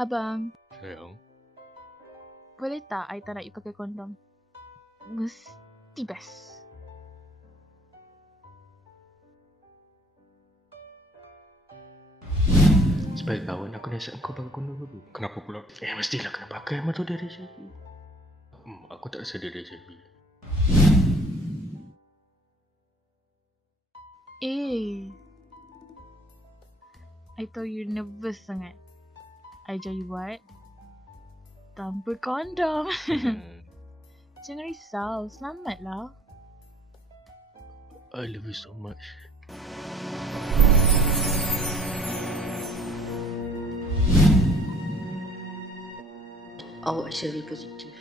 Abang, Sayang, boleh tak I tak nak you pakai kondom? Mesti best. Sebagai kawan, aku nasihat kau pakai kondom dulu. kenapa pula? Mestilah kena pakai. Emang tu dari HIV. Aku tak sedia dari HIV. I tahu you nervous sangat. I ajar you buat tanpa kondom. Jangan risau, selamatlah. I love you so much. Awak HIV positif.